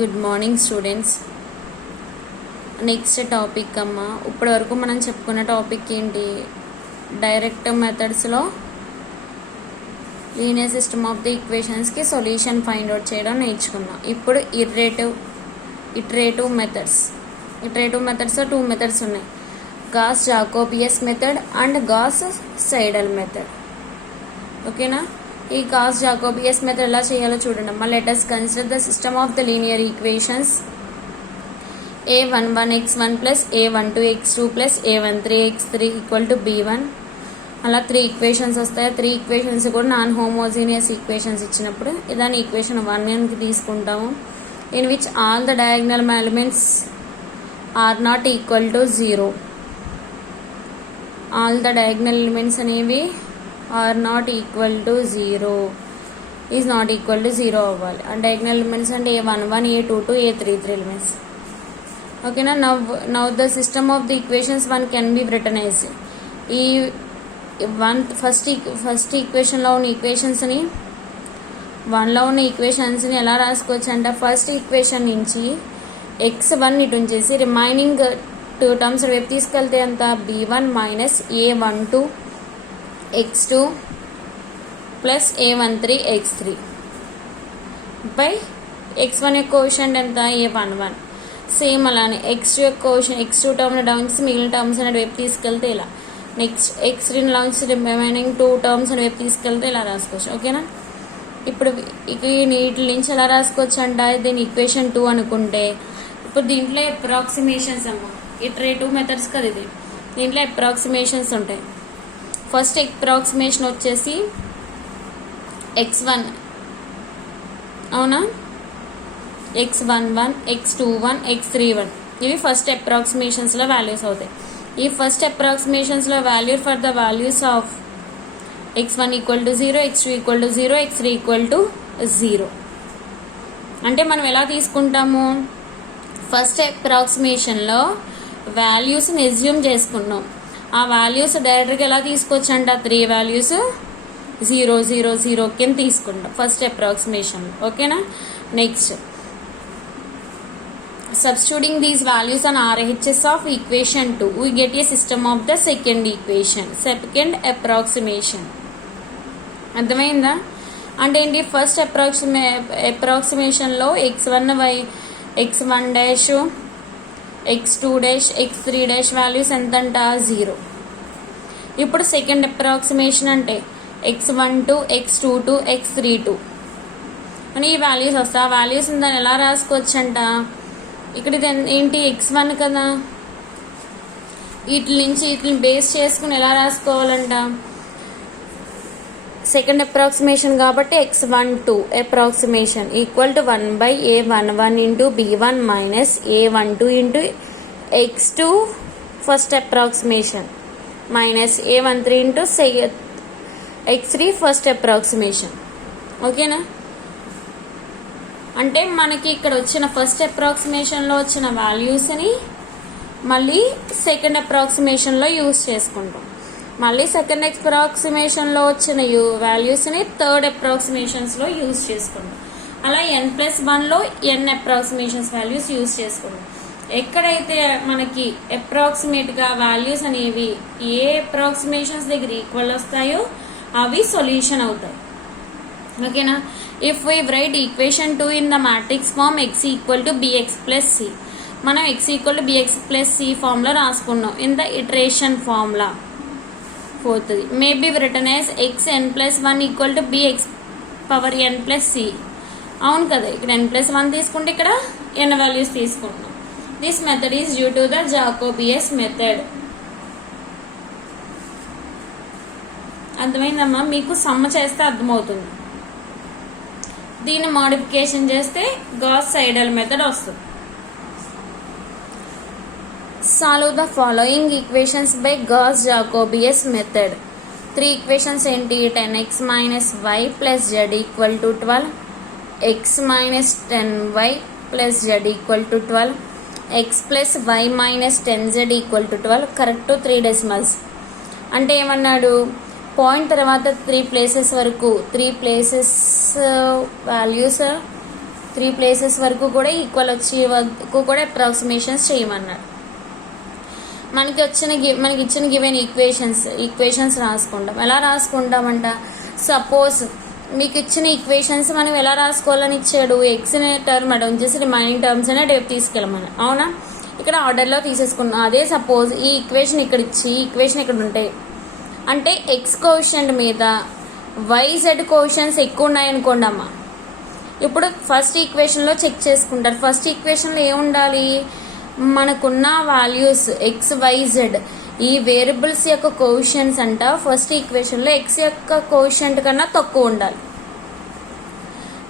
Good morning students. Next topic అమ్మా, ఇప్పటి వరకు మనం చెప్పుకున్న టాపిక్ ఏంటి? డైరెక్ట్ మెథడ్స్లో లీనియర్ సిస్టమ్ ఆఫ్ ది ఈక్వేషన్స్కి సొల్యూషన్ ఫైండ్ అవుట్ చేయడం నేర్చుకున్నాం. ఇప్పుడు ఇటరేటివ్ మెథడ్స్లో 2 మెథడ్స్ ఉన్నాయి, Gauss Jacobi's method and Gauss Seidel method. ఓకేనా? ఈ గాస్ జాకోబియస్ మెథడ్ ఎలా చేయాలో చూడండి అమ్మా. Let us consider the system of the linear equations a11x1 plus a12x2 plus a13x3 equal to b1. అలా 3 ఈక్వేషన్స్ వస్తాయి. 3 ఈక్వేషన్స్ కూడా నాన్ హోమోజీనియస్ ఈక్వేషన్స్ ఇచ్చినప్పుడు దాని ఈక్వేషన్ 1కి తీసుకుంటాము. In which all the diagonal elements are not equal to 0. All the diagonal elements అనేవి are not equal to 0, is not equal to 0 అవ్వాలి. And diagonal elements అంటే a11, a22, a33 elements. ఓకేనా? Now the system of the equations one can be written as ఈ first ఈక్వేషన్లో ఉన్న ఈక్వేషన్స్ని 1లో ఉన్న ఈక్వేషన్స్ని ఎలా రాసుకోవచ్చు అంటే, ఫస్ట్ ఈక్వేషన్ నుంచి x1 ఇటు ఉంచేసి రిమైనింగ్ 2 టర్మ్స్ రేపు తీసుకెళ్తే అంత b1 minus a12 x2 plus a13 x3 by x1 యొక్క కోషంట్ ఎంత a11. సేమ్ అలానే x2 యొక్క కోషంట్ x2 టర్మ్ని డౌన్ చేసి మిగిలిన టర్మ్స్ అనేది వైపు తీసుకెళ్తే ఇలా, నెక్స్ట్ x3 డౌన్ చేసి రిమైనింగ్ 2 టర్మ్స్ అని వైపు తీసుకెళ్తే ఇలా రాసుకోవచ్చు. ఓకేనా? ఇప్పుడు వీటి నుంచి ఎలా రాసుకోవచ్చు అంటే, దీని ఈక్వేషన్ 2 అనుకుంటే, ఇప్పుడు దీంట్లో అప్రాక్సిమేషన్స్ అమ్మ, ఇటరేటివ్ మెథడ్స్ కదా ఇది, దీంట్లో అప్రాక్సిమేషన్స్ ఉంటాయి. ఫస్ట్ అప్రాక్సిమేషన్ వచ్చేసి x1, అవునా, x11, x21, x31 ఇవి ఫస్ట్ అప్రాక్సిమేషన్స్లో వాల్యూస్ అవుతాయి. ఈ ఫస్ట్ అప్రాక్సిమేషన్స్లో value for the values of x1 equal to 0, x2 equal to 0, x3 equal to 0. అంటే మనం ఎలా తీసుకుంటాము, ఫస్ట్ అప్రాక్సిమేషన్లో వాల్యూస్ని ఎస్యూమ్ చేసుకున్నాం. ఆ వాల్యూస్ డైరెక్ట్గా ఎలా తీసుకోవచ్చు అంటే, ఆ 3 వాల్యూస్ 0, 0, 0 కింద తీసుకుంటాం ఫస్ట్ అప్రాక్సిమేషన్. ఓకేనా? Next substituting these values on RHS of equation 2, we get a system of the second approximation. అర్థమైందా? అంటే ఏంటి, ఫస్ట్ అప్రాక్సిమేషన్లో x1 dash x2 dash x3 dash values ఎంతంట 0. ఇప్పుడు సెకండ్ అప్రాక్సిమేషన్ అంటే x12, x22, x32 అని ఈ వాల్యూస్ వస్తాయి. ఆ వాల్యూస్ దాన్ని ఎలా రాసుకోవచ్చు అంట, ఇక్కడ ఇది ఏంటి x1 కదా, వీటిని బేస్ చేసుకుని ఎలా రాసుకోవాలంట, సెకండ్ అప్రాక్సిమేషన్ కాబట్టి x12 approximation equal to 1/a11 into b1 minus a12 into x2 first approximation minus a13 into x3 first approximation. ఓకేనా? అంటే మనకి ఇక్కడ వచ్చిన ఫస్ట్ అప్రాక్సిమేషన్లో వచ్చిన వాల్యూస్ని మళ్ళీ సెకండ్ అప్రాక్సిమేషన్లో యూజ్ చేసుకుంటాం. మళ్ళీ సెకండ్ అప్రాక్సిమేషన్లో వచ్చిన వాల్యూస్ని థర్డ్ అప్రాక్సిమేషన్స్లో యూజ్ చేసుకుంటాం. అలా n+1లో n అప్రాక్సిమేషన్స్ వాల్యూస్ యూజ్ చేసుకుంటాం. ఎక్కడైతే మనకి అప్రాక్సిమేట్గా వాల్యూస్ అనేవి ఏ అప్రాక్సిమేషన్స్ దగ్గర ఈక్వల్ వస్తాయో అవి సొల్యూషన్ అవుతాయి. ఓకేనా? If we write equation 2 in the matrix form x equal to bx plus c, మనం x equal to bx plus c ఫార్మ్లో రాసుకున్నాం. ఇన్ ద ఇటరేషన్ ఫార్ములా పోతుంది. Maybe written as xn+1 equal to bx power n plus c. అవును కదా, ఇక్కడ n+1 తీసుకుంటే ఇక్కడ n వాల్యూస్ తీసుకుంటున్నాం. This method is due to the Jacobi's method. అర్థమైందమ్మా? మీకు సమ్మ చేస్తే అర్థమవుతుంది. దీన్ని మోడిఫికేషన్ చేస్తే గాస్ సైడల్ మెథడ్ వస్తుంది. Solve the following equations by Gauss Jacobi's method. 3 equations ఏంటి, 10x minus y plus z equal to 12, x minus 10y plus z equal to 12, x plus y minus 10z equal to 12. Correct 3 decimals. అంటే ఏమన్నాడు, point తర్వాత 3 places వరకు 3 places values 3 places వరకు కూడా equal వచ్చే వరకు కూడా అప్రాక్సిమేషన్స్ చేయమన్నాడు. మనకి ఇచ్చిన గివెన్ ఈక్వేషన్స్ రాసుకుంటాం. ఎలా రాసుకుంటామంట, సపోజ్ మీకు ఇచ్చిన ఈక్వేషన్స్ మనం ఎలా రాసుకోవాలని ఇచ్చాడు, ఎక్స్ టర్మ్ అడ ఉంచేసి రిమైనింగ్ టర్మ్స్ అనే రేపు తీసుకెళ్ళమని. అవునా, ఇక్కడ ఆర్డర్లో తీసేసుకున్నాం. అదే సపోజ్ ఈ ఈక్వేషన్ ఇక్కడ ఇచ్చి ఈక్వేషన్ ఇక్కడ ఉంటాయి అంటే ఎక్స్ కోషెంట్ మీద వైజెడ్ కోషన్స్ ఎక్కువ ఉన్నాయనుకోండి అమ్మ. ఇప్పుడు ఫస్ట్ ఈక్వేషన్లో చెక్ చేసుకుంటారు. ఫస్ట్ ఈక్వేషన్లో ఏముండాలి, మనకున్న వాల్యూస్ ఎక్స్ వైజెడ్ ఈ వేరియబుల్స్ యొక్క కోషన్స్ అంట ఫస్ట్ ఈక్వేషన్లో ఎక్స్ యొక్క కోషెంట్ కన్నా తక్కువ ఉండాలి.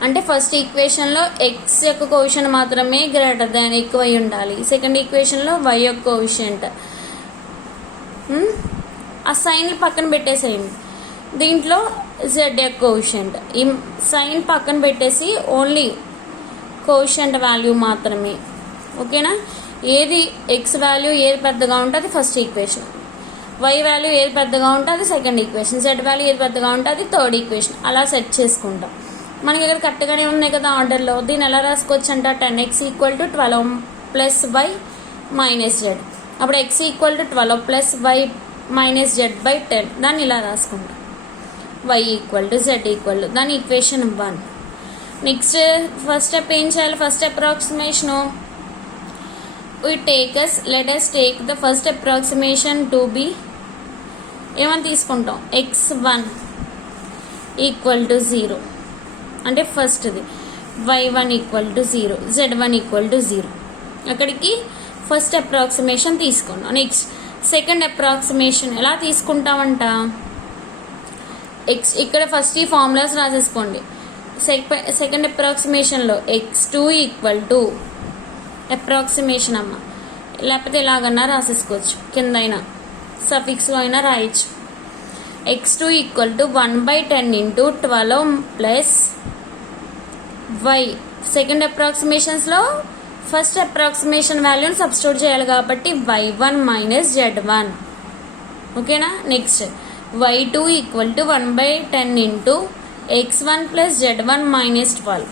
అంటే ఫస్ట్ ఈక్వేషన్లో ఎక్స్ యొక్క కోషెంట్ మాత్రమే గ్రేటర్ దాన్ ఎక్కువ అయి ఉండాలి. సెకండ్ ఈక్వేషన్లో వై యొక్క కోషెంట్. ఆ సైన్లు పక్కన పెట్టేసేయండి. దీంట్లో జెడ్ యొక్క కోషెంట్. ఈ సైన్ పక్కన పెట్టేసి ఓన్లీ కోషెంట్ వాల్యూ మాత్రమే. ఓకేనా, ఏది ఎక్స్ వాల్యూ ఏది పెద్దగా ఉంటే అది ఫస్ట్ ఈక్వేషన్, వై వాల్యూ ఏది పెద్దగా ఉంటే అది సెకండ్ ఈక్వేషన్, జెడ్ వాల్యూ ఏది పెద్దగా ఉంటే అది థర్డ్ ఈక్వేషన్. అలా సెట్ చేసుకుంటాం. మనకి ఇక్కడ కరెక్ట్గానే ఉన్నాయి కదా ఆర్డర్లో. దీన్ని ఎలా రాసుకోవచ్చు అంట, 10x = 12 + y - z. అప్పుడు x = 12 + y - z/10. దాన్ని ఇలా రాసుకుంటాం. y = z దాని ఈక్వేషన్ 1. నెక్స్ట్ ఫస్ట్ స్టెప్ ఏం చేయాలి, first అప్రాక్సిమేషను let us take the first approximation to be ఏమని తీసుకుంటాం, x1 = 0 అంటే ఫస్ట్ది, y1 = 0, z1 = 0. అక్కడికి ఫస్ట్ అప్రాక్సిమేషన్ తీసుకున్నాం. నెక్స్ట్ సెకండ్ అప్రాక్సిమేషన్ ఎలా తీసుకుంటామంట, ఎక్స్ ఇక్కడ ఫస్ట్ ఈ ఫార్ములాస్ రాసేసుకోండి. సెకండ్ అప్రాక్సిమేషన్లో x2 = అప్రాక్సిమేషన్ అమ్మ, లేకపోతే ఎలాగన్నా రాసేసుకోవచ్చు, కింద అయినా సఫిక్స్లో అయినా రాయొచ్చు. x2 = 1/10 × 12 + y. Second అప్రాక్సిమేషన్స్లో first approximation వాల్యూని సబ్స్టిట్యూట్ చేయాలి కాబట్టి y1 - z1. ఓకేనా, నెక్స్ట్ y2 = 1/10 × x1 + z1 - 12.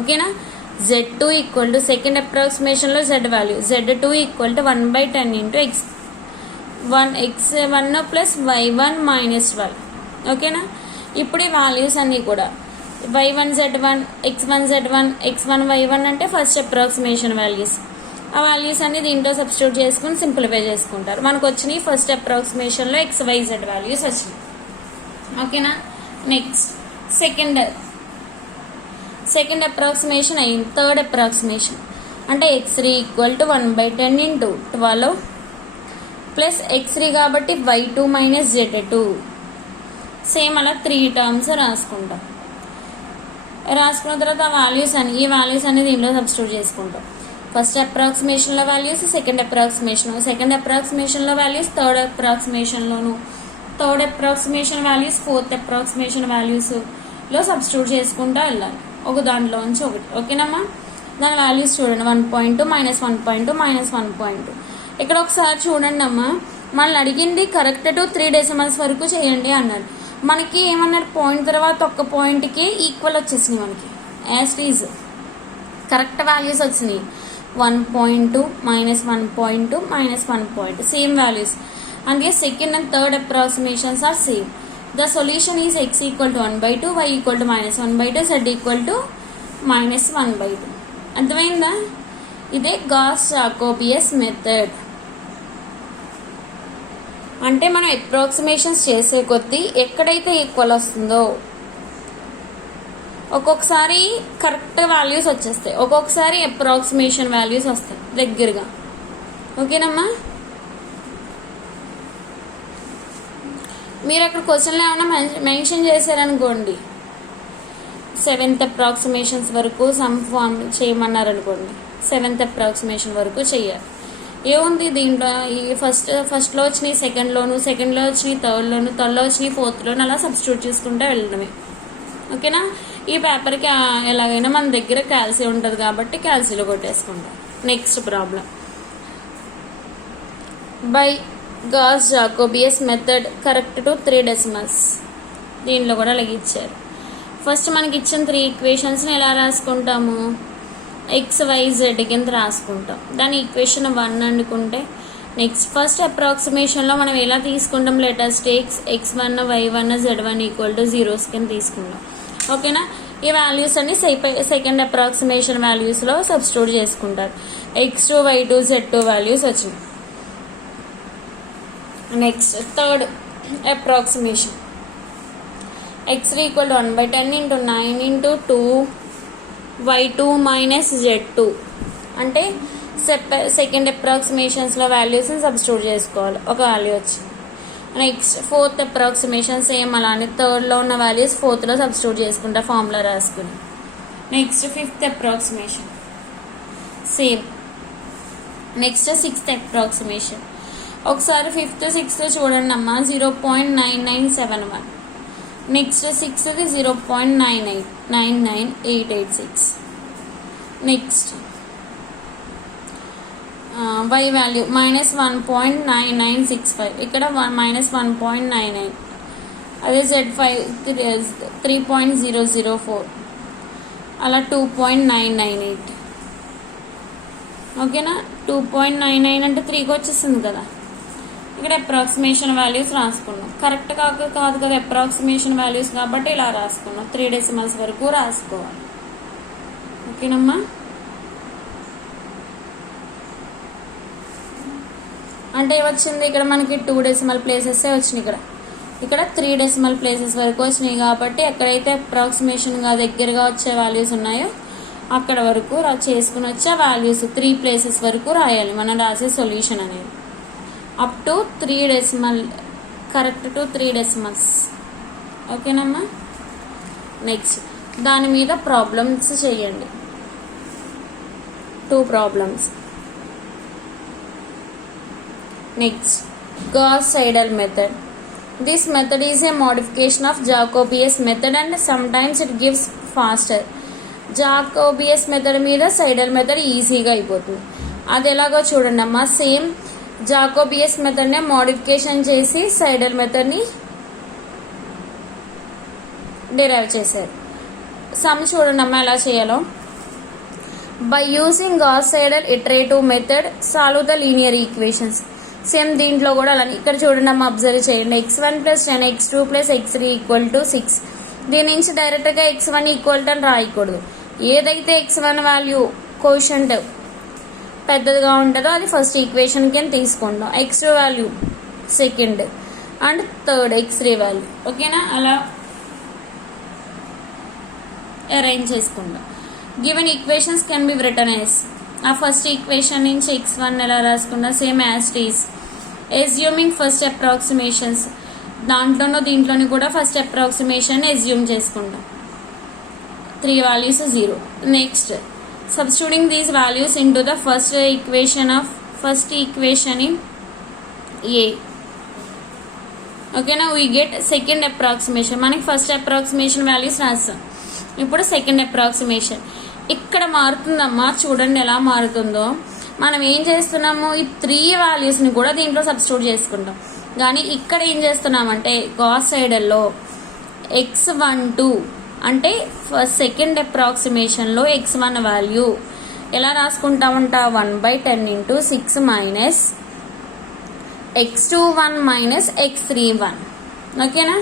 ఓకేనా, z2 = second అప్రాక్సిమేషన్లో z value, z2 = 1/10 × x1 + y1 - 12. ఓకేనా, ఇప్పుడు ఈ వాల్యూస్ అన్నీ కూడా y1 z1, x1 z1, x1 y1 అంటే ఫస్ట్ అప్రాక్సిమేషన్ వాల్యూస్. ఆ వాల్యూస్ అన్ని దీంట్లో సబ్స్టిట్యూట్ చేసుకుని సింప్లిఫై చేసుకుంటారు. మనకు వచ్చినాయి ఫస్ట్ అప్రాక్సిమేషన్లో xyz వాల్యూస్ వచ్చినాయి. ఓకేనా, నెక్స్ట్ సెకండ్ అప్రాక్సిమేషన్ అయింది. థర్డ్ అప్రాక్సిమేషన్ అంటే x3 = 1/10 × 12 + x3 కాబట్టి y2 - z2. సేమ్ అలా 3 టర్మ్స్ రాసుకుంటాం. రాసుకున్న తర్వాత ఈ వాల్యూస్ అన్ని దీంట్లో సబ్స్టిట్యూట్ చేసుకుంటాం. ఫస్ట్ అప్రాక్సిమేషన్లో వాల్యూస్, సెకండ్ అప్రాక్సిమేషన్లో values, third approximation values, fourth approximation వాల్యూస్లో సబ్స్టిట్యూట్ చేసుకుంటూ వెళ్ళాలి ఒక దాంట్లోంచి ఒకటి. ఓకేనమ్మా, దాని వాల్యూస్ చూడండి, 1.2 - 1.2 - 1.2. ఇక్కడ ఒకసారి చూడండి అమ్మా, మనల్ని అడిగింది కరెక్ట్ టు 3 డెసిమల్స్ వరకు చేయండి అన్నాడు. మనకి ఏమన్నాడు, పాయింట్ తర్వాత ఒక్క పాయింట్కి ఈక్వల్ వచ్చేసినాయి. మనకి యాజ్ ఈజ్ కరెక్ట్ వాల్యూస్ వచ్చినాయి. 1.2 - 1.2 - 1.2 సేమ్ వాల్యూస్. అందుకే second and third approximations are same. The solution is x = 1/2, y = -1/2, z = -1/2. అర్థమైందా? ఇదే గాస్-జాకోబియస్ మెథడ్. అంటే మనం అప్రాక్సిమేషన్స్ చేసే కొద్దీ ఎక్కడైతే ఈక్వల్ వస్తుందో ఒక్కొక్కసారి కరెక్ట్ వాల్యూస్ వచ్చేస్తాయి, ఒక్కొక్కసారి అప్రాక్సిమేషన్ వాల్యూస్ వస్తాయి దగ్గరగా. ఓకేనమ్మా, మీరు అక్కడ క్వశ్చన్లో ఏమైనా మెన్షన్ చేశారనుకోండి, 7th అప్రాక్సిమేషన్స్ వరకు సమ్ ఫామ్ చేయమన్నారనుకోండి, 7th అప్రాక్సిమేషన్ వరకు చెయ్యాలి. ఏముంది దీంట్లో, ఈ ఫస్ట్లో వచ్చినాయి సెకండ్లో వచ్చినాయి థర్డ్లో వచ్చినాయి ఫోర్త్లోను, అలా సబ్స్టిట్యూట్ చేసుకుంటూ వెళ్ళడమే. ఓకేనా, ఈ పేపర్కి ఎలాగైనా మన దగ్గర క్యాల్సీ ఉంటుంది కాబట్టి క్యాల్సీలో కొట్టేసుకుంటాం. Next problem, by Gauss Jacobi's method correct to 3 decimals. దీనిలో కూడా అలాగే ఇచ్చారు. ఫస్ట్ మనకి ఇచ్చిన 3 ఈక్వేషన్స్ని ఎలా రాసుకుంటాము, XYZ కింద రాసుకుంటాం. దాని ఈక్వేషన్ 1 అనుకుంటే నెక్స్ట్ ఫస్ట్ అప్రాక్సిమేషన్లో మనం ఎలా తీసుకుంటాం, letters takes X1 Y1 Z1 = 0 కింద తీసుకుంటాం. ఓకేనా. ఈ వాల్యూస్ అన్ని సెకండ్ అప్రాక్సిమేషన్ వాల్యూస్లో సబ్స్టిట్యూట్ చేసుకుంటారు. X2 Y2 Z2 వాల్యూస్ వచ్చినాయి. Next third approximation X3 = 1/10 × 9 × 2 Y2 - Z2 అంటే సెకండ్ అప్రాక్సిమేషన్స్లో వాల్యూస్ని సబ్స్టిట్యూట్ చేసుకోవాలి. ఒక వాల్యూ వచ్చింది. నెక్స్ట్ ఫోర్త్ అప్రాక్సిమేషన్ సేమ్ అలానే థర్డ్లో ఉన్న వాల్యూస్ ఫోర్త్లో సబ్స్టిట్యూట్ చేసుకుంటా ఫార్ములా రాసుకుని. Next fifth approximation same. Next sixth approximation ఒకసారి 5th 6th చూడండి అమ్మా. 0.9971. Next 6th 0.99886. Next y value -1.9965. ఇక్కడ -1.99. అదే Z5 3.004. అలా 2.998. ఓకేనా. 2.99 అంటే 3కి వచ్చేస్తుంది కదా. ఇక్కడ అప్రాక్సిమేషన్ వాల్యూస్ రాసుకున్నాం. కరెక్ట్ కాదు కదా అప్రాక్సిమేషన్ వాల్యూస్ కాబట్టి ఇలా రాసుకున్నాం. 3 డెసిమల్స్ వరకు రాసుకోవాలి. ఓకేనమ్మా. అంటే వచ్చింది ఇక్కడ మనకి 2 డెసిమల్ ప్లేసెస్ వచ్చినాయి. ఇక్కడ 3 డెసిమల్ ప్లేసెస్ వరకు వచ్చినాయి కాబట్టి ఎక్కడైతే అప్రాక్సిమేషన్గా దగ్గరగా వచ్చే వాల్యూస్ ఉన్నాయో అక్కడ వరకు చేసుకుని వచ్చే వాల్యూస్ 3 ప్లేసెస్ వరకు రాయాలి మనం రాసే సొల్యూషన్ అనేది. Up to 3 decimal, correct to 3 decimals. ఓకేనమ్మా. నెక్స్ట్ దాని మీద ప్రాబ్లమ్స్ చేయండి. 2 problems. Next Gauss-Seidel method. This method is a modification of Jacobi's method and sometimes it gives faster. Jacobi's method మీద Seidel method ఈజీగా అయిపోతుంది. అది ఎలాగో చూడండి అమ్మా. సేమ్ జాకోబియస్ మెథడ్నే మోడిఫికేషన్ చేసి Seidel మెథడ్ని డిరైవ్ చేశారు. సమ్ చూడండి అమ్మా ఎలా చేయాలో. By using Gauss-Seidel iterative method solve the linear equations. Same దీంట్లో కూడా అలా ఇక్కడ చూడండి అమ్మ, అబ్జర్వ్ చేయండి. X1 + 10 X2 + X3 = 6. దీని నుంచి డైరెక్ట్గా X1 = అని రాయకూడదు. ఏదైతే X1 వాల్యూ కోషంట్ పెద్దదిగా ఉంటుందో అది ఫస్ట్ ఈక్వేషన్ కింద తీసుకుంటాం. X2 value second and third X3 value. ఓకేనా. అలా అరేంజ్ చేసుకుంటాం. Given equations can be written as. ఆ ఫస్ట్ ఈక్వేషన్ నుంచి X1 ఎలా రాసుకుంటాం, same as it is. Assuming first approximations. దీంట్లోని కూడా ఫస్ట్ అప్రాక్సిమేషన్ ఎస్యూమ్ చేసుకుంటాం. 3 values 0. Next substituting these values into the first equation in A. ఓకేనా. we get second approximation. మనకి first approximation values రాస్తాం. ఇప్పుడు సెకండ్ అప్రాక్సిమేషన్ ఇక్కడ మారుతుందమ్మా. చూడండి ఎలా మారుతుందో. మనం ఏం చేస్తున్నాము, ఈ 3 వాల్యూస్ని కూడా దీంట్లో సబ్స్టిట్యూట్ చేసుకుంటాం. కానీ ఇక్కడ ఏం చేస్తున్నామంటే Gauss-Seidelలో X12 అంటే సెకండ్ అప్రాక్సిమేషన్లో X1 వాల్యూ ఎలా రాసుకుంటామంట, 1/10 × 6 మైనస్ X21 మైనస్ X31. ఓకేనా.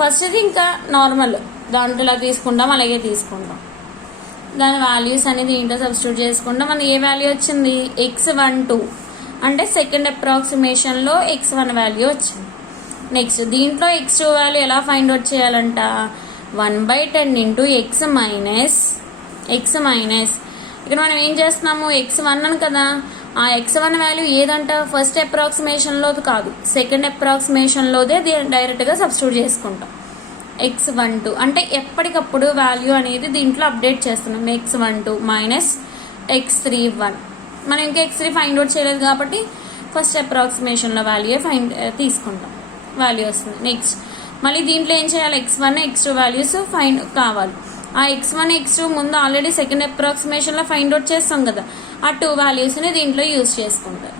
ఫస్ట్ది ఇంకా నార్మల్ దాంట్లో ఇలా తీసుకుంటాం, అలాగే తీసుకుంటాం. దాని వాల్యూస్ అనేది దీంట్లో సబ్స్టిట్యూట్ చేసుకుంటాం. మనకి ఏ వాల్యూ వచ్చింది, X12 అంటే సెకండ్ అప్రాక్సిమేషన్లో X1 వాల్యూ వచ్చింది. నెక్స్ట్ దీంట్లో X2 వాల్యూ ఎలా ఫైండ్ అవుట్ చేయాలంట, 1/10 × X మైనస్ ఇక్కడ మనం ఏం చేస్తున్నాము, X1 అని కదా. ఆ X1 వాల్యూ ఏదంట, ఫస్ట్ అప్రాక్సిమేషన్లోది కాదు, సెకండ్ అప్రాక్సిమేషన్లోదే డైరెక్ట్గా సబ్స్టిట్యూట్ చేసుకుంటాం. X12 అంటే ఎప్పటికప్పుడు వాల్యూ అనేది దీంట్లో అప్డేట్ చేస్తున్నాం. X12 minus X31. మనం ఇంకా X3 ఫైండ్ అవుట్ చేయలేదు కాబట్టి ఫస్ట్ అప్రాక్సిమేషన్లో వాల్యూ తీసుకుంటాం, వాల్యూ వస్తుంది. నెక్స్ట్ మళ్ళీ దీంట్లో ఏం చేయాలి, X1 X2 వాల్యూస్ ఫైండ్ కావాలి. ఆ X1 X2 ముందు ఆల్రెడీ సెకండ్ అప్రాక్సిమేషన్లో ఫైండ్ అవుట్ చేస్తాం కదా, ఆ 2 వాల్యూస్ని దీంట్లో యూజ్ చేసుకుంటారు.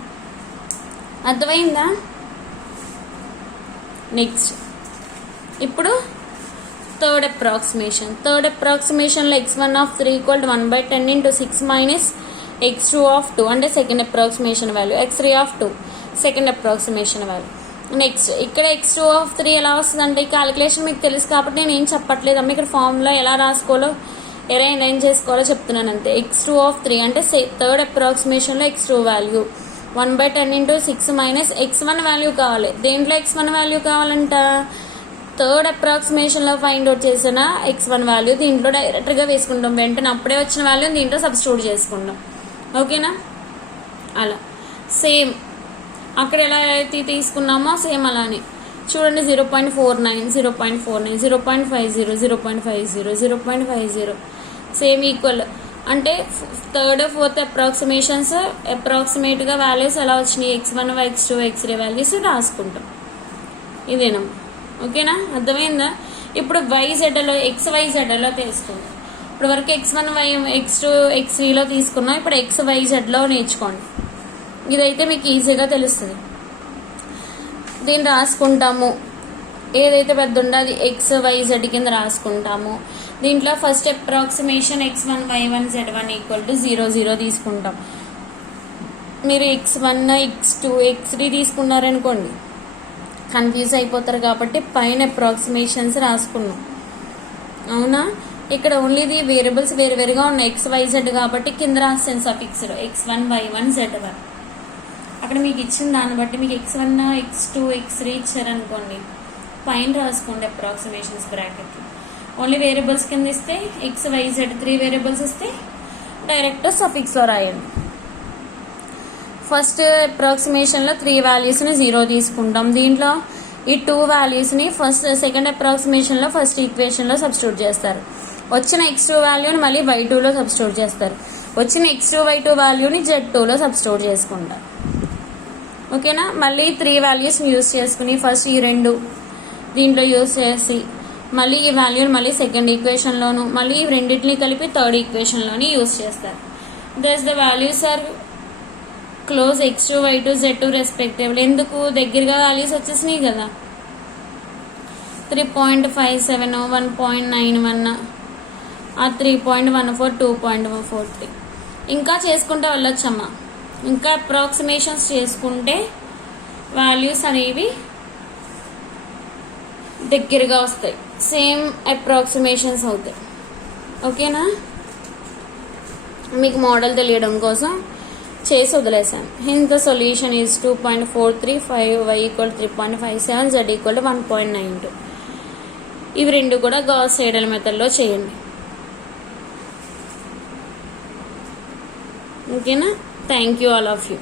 అర్థమైందా. నెక్స్ట్ ఇప్పుడు థర్డ్ అప్రాక్సిమేషన్లో x1 equal to 1/10 into 6 minus x2 అంటే second approximation value, x3 second approximation value. Next ఇక్కడ x2 ఎలా వస్తుంది అంటే ఈ క్యాలిక్యులేషన్ మీకు తెలుసు కాబట్టి నేను ఏం చెప్పట్లేదు అమ్మ. ఇక్కడ ఫార్ములా ఎలా రాసుకోవాలో ఏం చేసుకోవాలో చెప్తున్నాను అంతే. x2 అంటే థర్డ్ అప్రాక్సిమేషన్లో x2 value 1/10 into 6 minus x1 value కావాలి. దేంట్లో x1 వాల్యూ కావాలంట? థర్డ్ అప్రాక్సిమేషన్లో ఫైండ్ అవుట్ చేసిన x1 వాల్యూ దీంట్లో డైరెక్ట్గా వేసుకుంటాం. వెంటనే అప్పుడే వచ్చిన వాల్యూ దీంట్లో సబ్స్టిట్యూట్ చేసుకుంటాం. ఓకేనా? అలా సేమ్ అక్కడ ఎలా అయితే తీసుకున్నామో సేమ్ అలానే చూడండి. 0.49 0.50 0.50 సేమ్ ఈక్వల్ అంటే థర్డ్ ఫోర్త్ అప్రాక్సిమేషన్స్ అప్రాక్సిమేట్గా వాల్యూస్ ఎలా వచ్చినాయి x1 x2 x3 వాల్యూస్ రాసుకుంటాం. ఇదేనా? ఓకేనా? అర్థమైందా? ఇప్పుడు YZలో XYZలో తెలుసుకుందాం. ఇప్పుడు వరకు x1 x2 x3లో తీసుకున్నాం. ఇప్పుడు XYZలో నేర్చుకోండి. ఇదైతే మీకు ఈజీగా తెలుస్తుంది. దీన్ని రాసుకుంటాము. ఏదైతే పెద్ద ఉందో అది XYZ కింద రాసుకుంటాము. దీంట్లో first approximation x1 y1 z1 equal to 0 0 తీసుకుంటాం. మీరు x1 x2 x3 తీసుకున్నారనుకోండి కన్ఫ్యూజ్ అయిపోతారు కాబట్టి పైన అప్రాక్సిమేషన్స్ రాసుకున్నాం. అవునా? ఇక్కడ ఓన్లీ ఇది వేరియబుల్స్ వేరువేరుగా ఉన్నాయి XYZ కాబట్టి కింద రాస్తాను సఫిక్స్లో x1 y1 z1. అక్కడ మీకు ఇచ్చిన దాన్ని బట్టి మీకు x1 x2 x3 ఇచ్చారనుకోండి పైన రాసుకోండి అప్రాక్సిమేషన్స్ బ్రాకెట్. ఓన్లీ వేరియబుల్స్ కింద ఇస్తే XYZ 3 వేరియబుల్స్ ఇస్తే డైరెక్ట్ సఫిక్స్లో రాయండి. ఫస్ట్ అప్రాక్సిమేషన్లో 3 వాల్యూస్ని 0 తీసుకుంటాం. దీంట్లో ఈ 2 వాల్యూస్ని సెకండ్ అప్రాక్సిమేషన్లో ఫస్ట్ ఈక్వేషన్లో సబ్స్టిట్యూట్ చేస్తారు. వచ్చిన x2 వాల్యూని మళ్ళీ y2లో సబ్స్టిట్యూట్ చేస్తారు. వచ్చిన x2 y2 వాల్యూని z2లో సబ్స్టిట్యూట్ చేసుకుంటారు. ఓకేనా? మళ్ళీ 3 వాల్యూస్ని యూస్ చేసుకుని ఫస్ట్ ఈ 2 దీంట్లో యూస్ చేసి మళ్ళీ ఈ వాల్యూని మళ్ళీ సెకండ్ ఈక్వేషన్లోను మళ్ళీ ఈ రెండింటిని కలిపి థర్డ్ ఈక్వేషన్లోని యూస్ చేస్తారు. Thus the values are close x2 y2 z2 respectively. ఎందుకు? దగ్గరగా వాల్యూస్ వచ్చేసినాయి కదా. 3.57 1.91 3.14 2.43 ఇంకా చేసుకుంటే వెళ్ళొచ్చమ్మా. ఇంకా అప్రాక్సిమేషన్స్ చేసుకుంటే వాల్యూస్ అనేవి దగ్గరగా వస్తాయి. సేమ్ అప్రాక్సిమేషన్స్ అవుతాయి. ఓకేనా? మీకు తెలియడం కోసం చేసి వదిలేసాను. Hence the solution is 2.435 y equal 3.57 z equal 1.92. ఇవి రెండు కూడా గాస్ సీడెల్ మెథడ్లో చేయండి. ఓకేనా? Thank you all of you.